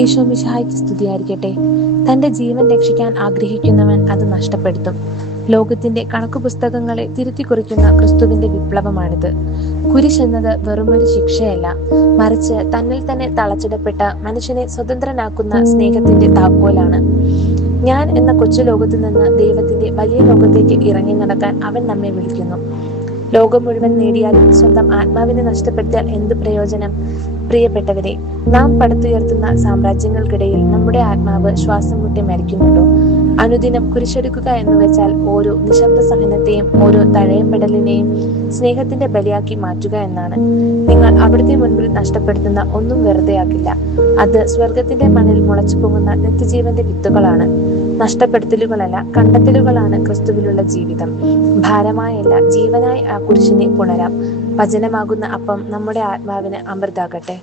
ഈശോ മിശിഹായ്ക്ക് സ്തുതിയായിരിക്കട്ടെ. തന്റെ ജീവൻ രക്ഷിക്കാൻ ആഗ്രഹിക്കുന്നവൻ അത് നഷ്ടപ്പെടുത്തും. ലോകത്തിന്റെ കണക്കുപുസ്തകങ്ങളെ തിരുത്തി കുറിക്കുന്ന ക്രിസ്തുവിന്റെ വിപ്ലവമാണിത്. കുരിശെന്നത് വെറുമൊരു ശിക്ഷയല്ല, മറിച്ച് തന്നിൽ തന്നെ തളച്ചിടപ്പെട്ട മനുഷ്യനെ സ്വതന്ത്രനാക്കുന്ന സ്നേഹത്തിന്റെ താക്കോലാണ്. ഞാൻ എന്ന കൊച്ചു ലോകത്തു നിന്ന് ദൈവത്തിന്റെ വലിയ ലോകത്തേക്ക് ഇറങ്ങി നടക്കാൻ അവൻ നമ്മെ വിളിക്കുന്നു. ലോകം മുഴുവൻ നേടിയാലും സ്വന്തം ആത്മാവിനെ നഷ്ടപ്പെടുത്തിയാൽ എന്ത് പ്രയോജനം? പ്രിയപ്പെട്ടവരെ, നാം പടുത്തുയർത്തുന്ന സാമ്രാജ്യങ്ങൾക്കിടയിൽ നമ്മുടെ ആത്മാവ് ശ്വാസം മുട്ടി മരിക്കുന്നുണ്ടോ? അനുദിനം കുരിശെടുക്കുക എന്ന് വെച്ചാൽ ഓരോ നിശബ്ദ സഹനത്തെയും ഓരോ തഴയപ്പെടലിനെയും സ്നേഹത്തിന്റെ ബലിയാക്കി മാറ്റുക എന്നാണ്. നിങ്ങൾ അവിടുത്തെ മുൻപിൽ നഷ്ടപ്പെടുത്തുന്ന ഒന്നും വെറുതെയാക്കില്ല. അത് സ്വർഗത്തിന്റെ മണ്ണിൽ മുളച്ചു പോകുന്ന നിത്യജീവന്റെ വിത്തുകളാണ്. നഷ്ടപ്പെടുത്തലുകളല്ല, കണ്ടെത്തലുകളാണ് ക്രിസ്തുവിലുള്ള ജീവിതം. ഭാരമായല്ല, ജീവനായി ആ കുരിശിനെ പുണരാം. വചനമാകുന്ന അപ്പം നമ്മുടെ ആത്മാവിന് അമൃതാകട്ടെ.